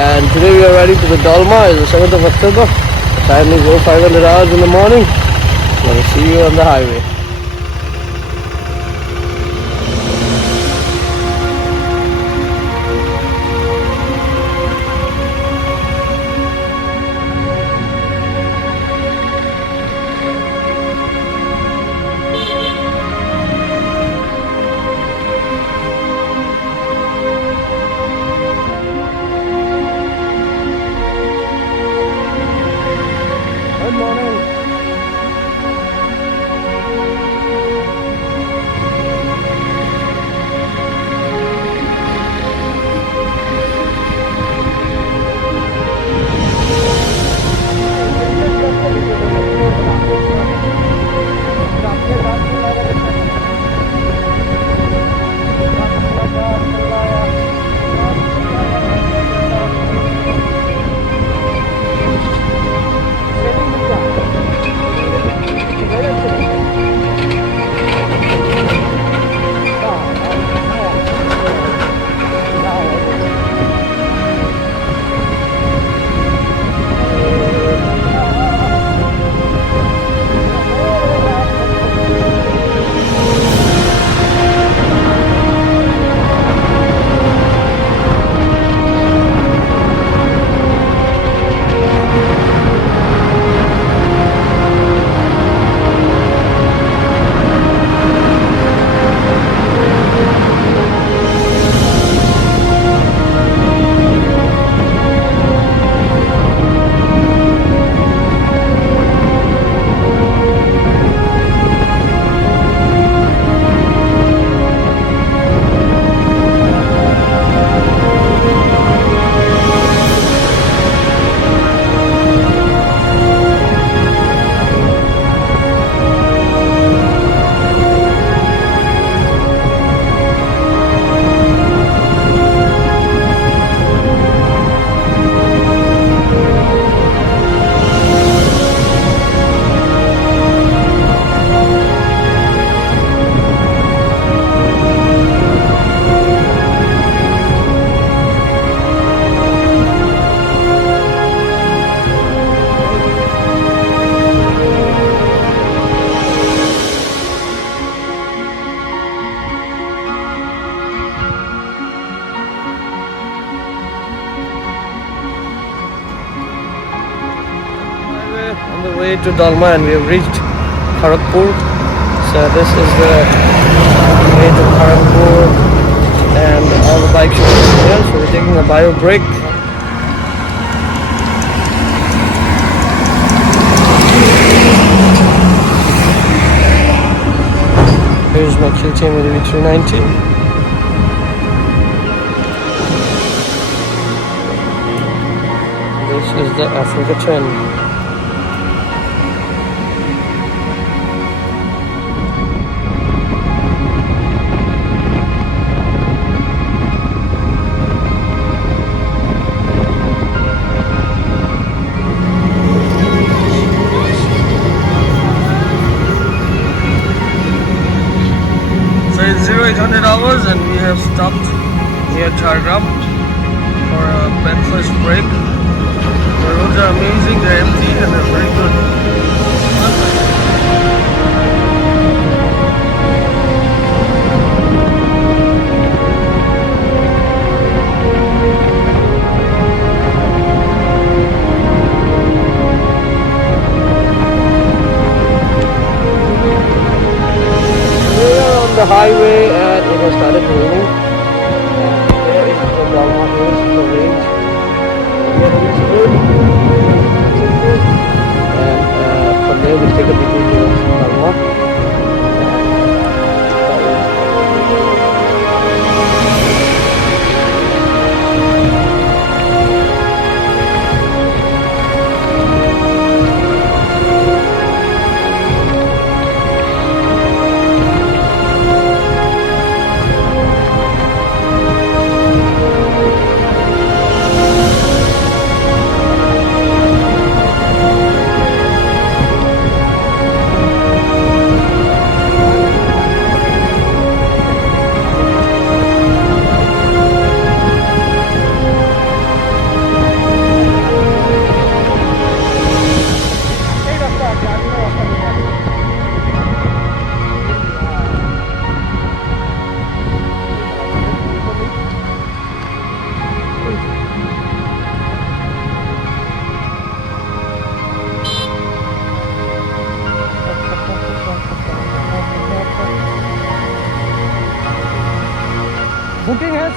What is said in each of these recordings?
And today we are riding to the Dalma. It's the 7th of October. The time is 0500 hours in the morning. Let me see you on the highway. Good morning. On the way to Dalma, and we have reached Kharkpur. So this is the way to Kharkpur, and all the bikes are here. So we're taking a bio break. Here's my KTM with the V390. This is the Africa 10. So it's 0800 hours and we have stopped near Jharkhand for a breakfast break. The roads are amazing, they're empty and they're very good. We are on the highway and it has started raining. And there is the Dalma Hills, the range. And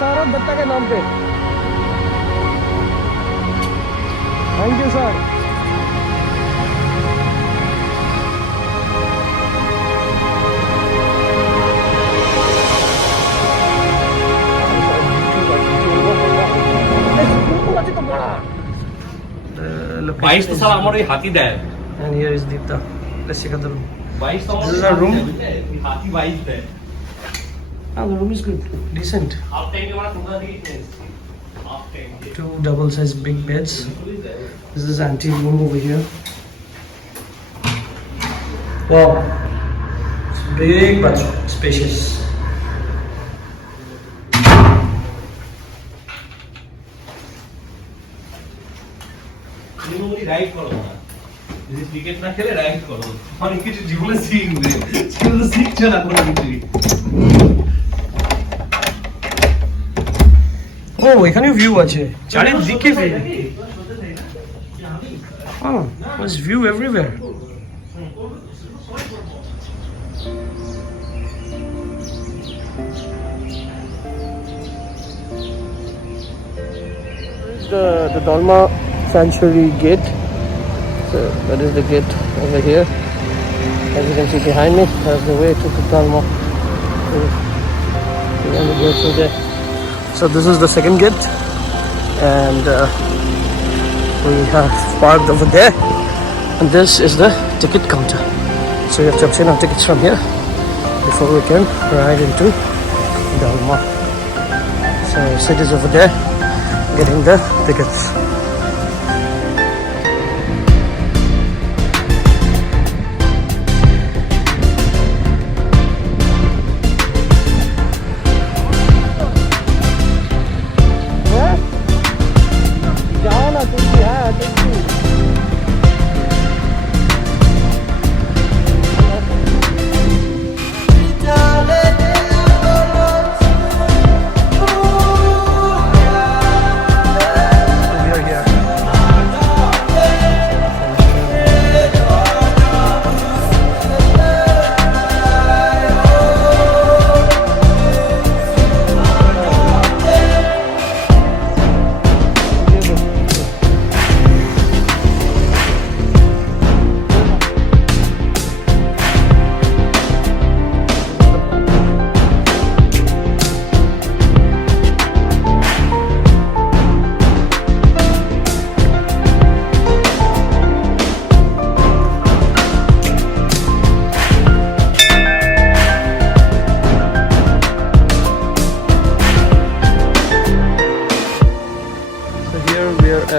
सारा दत्ता के नाम पे। Thank you sir. Bikes तो सारा हमारे हाथी दे। And here is Deepta. Let's check out the room. Bikes तो This is our room. हाथी bike they. Ah, the room is good, decent. आप टाइम के बाद थोड़ा देखने। आप टाइम के। 2 double-sized big beds. This is ante room over here. Wow, it's big but spacious. Ride করো না যদি ক্রিকেট না খেলে রাইড করো অনেক কিছু জীবনে শিখবে সেগুলো শিখছো না কোনো কিছুই ও এখানে ভিউ আছে চারিদিকে view Oh, there's view everywhere. The Dalma Sanctuary gate. So that is the gate over here. As you can see behind me, that's the way to the Dalma. We're going to go through there. So this is the second gate, and we have parked over there. And this is the ticket counter. So you have to obtain our tickets from here before we can ride into Dalma. So Sid is over there getting the tickets.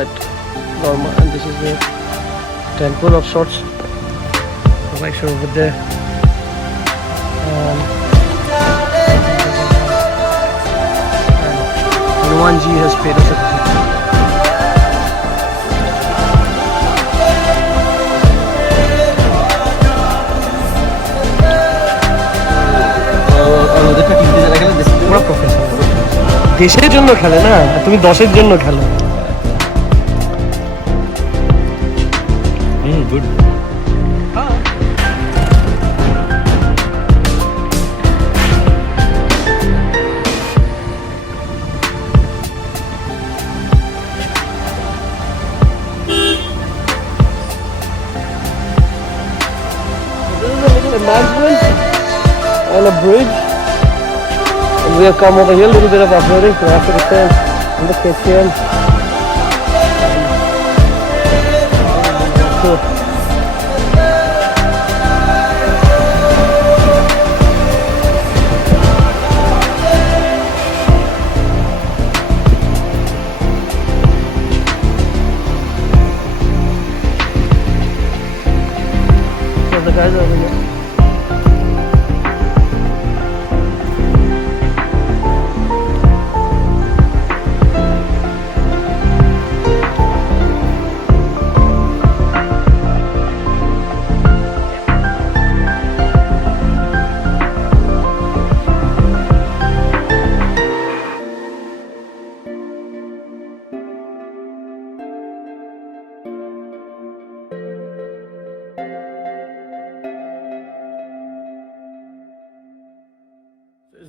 At Dalma, and this is the temple of sorts. The bikes are over there. Hanumanji has paid us a visit. দেশের জন্য খেলে না, তুমি 10-এর জন্য খেলো। Good. Embankment and a bridge, and we have come over here, a little bit of off-roading to after the turn in the KTM. The guys over here.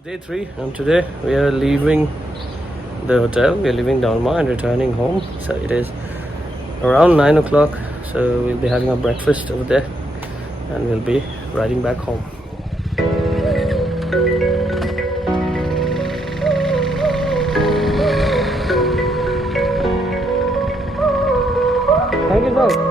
Day 3 and today we are leaving the hotel. We are leaving Dalma and returning home. So it is around 9 o'clock. So we'll be having our breakfast over there and we'll be riding back home. Thank you, sir.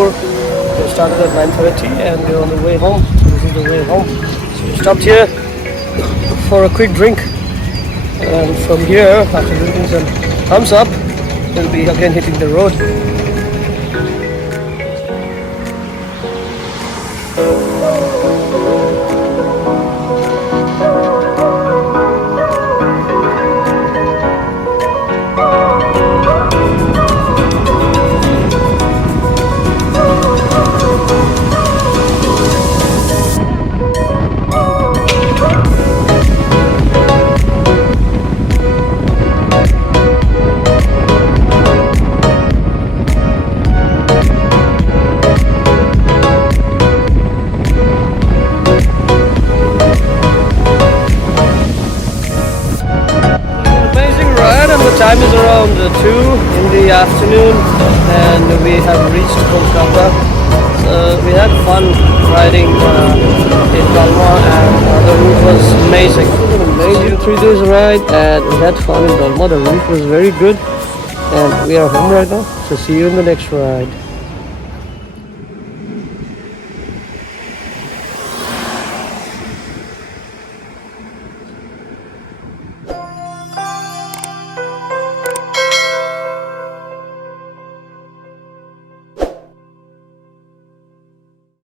We started at 9:30 and we're on the way home. This is the way home. So we stopped here for a quick drink, and from here, after drinking some thumbs up, we'll be again hitting the road. Time is around 2 in the afternoon and we have reached Kolkata. We had fun riding in Dalma and the route was amazing. It was an amazing 3 days ride and we had fun in Dalma. The route was very good and we are home right now. So see you in the next ride.